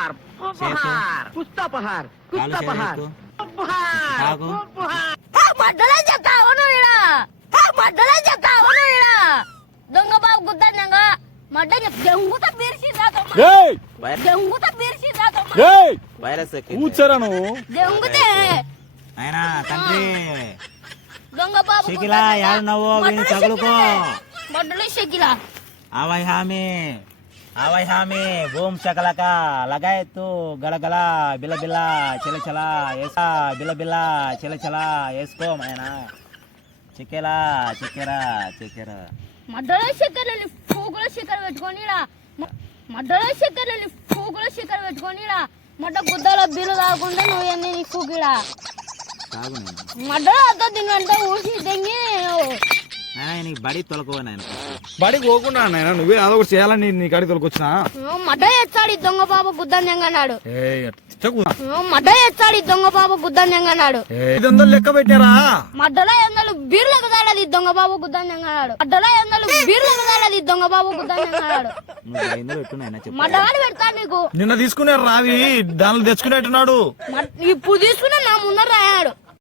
పహార్ పహార్ కుస్తా పహార్ కుస్తా పహార్ పహార్ మడ్డలో చెప్తావు నువ్వు ఈడ మడ్డలో చెప్తావు నువ్వు ఈడ దొంగ బాబు గుద్దంగా మడ్డ దెంగుత బీర్చి దెంగుత బీర్చి కూర్చోరా నువ్వు దెంగుతే అయినా తండ్రి దొంగ బాబు షకిలా యాడున్నావో వీని తగులుకో మడ్డలో షకిలా ఆవై హామీ బూమ్ షకలక లగాయ్ తు గలగల బిలబిల చిలచల ఏసా బిలబిల చిలచల వేసుకో ఆయన చిక్కెలా చిక్కెరా మడ్డలో షక్కర్లని పూగుల షక్కర్ పెట్టుకోనిరా మడ్డలో షక్కర్లని పూగుల షక్కర్ పెట్టుకోనిరా మడ్డ గుద్దలో బిల్లు తాగకుండా నువ్వు ఎన్ని నీ పూగిడా మడ్డలో అద్దో తిన్నంటే ఊసి తెంగి నీకు బడి తొలకో నాయన బడికి పోకుండా నాయన నువ్వే అదో ఒకటి చేయాలని నీ కాడికి తోలుకొచ్చినా మడ్డ ఎచ్చాడు దొంగ బాబు గుద్దంగా మడ్డ ఎచ్చాడు దొంగ బాబు గుద్దంగా 500 లెక్క పెట్టారా మడ్డలో 800 బీర్లు కుదాలది దొంగ బాబు గుద్దంగా మడ్డలో 800 బీర్లు కుదాలది దొంగ బాబు గుద్దంగా మడ్డగాడు పెడతా నీకు నిన్న తీసుకున్నారు రావి దానిలో తెచ్చుకునేట్టున్నాడు ఇప్పుడు తీసుకున్నా నా ముందర రాయాడు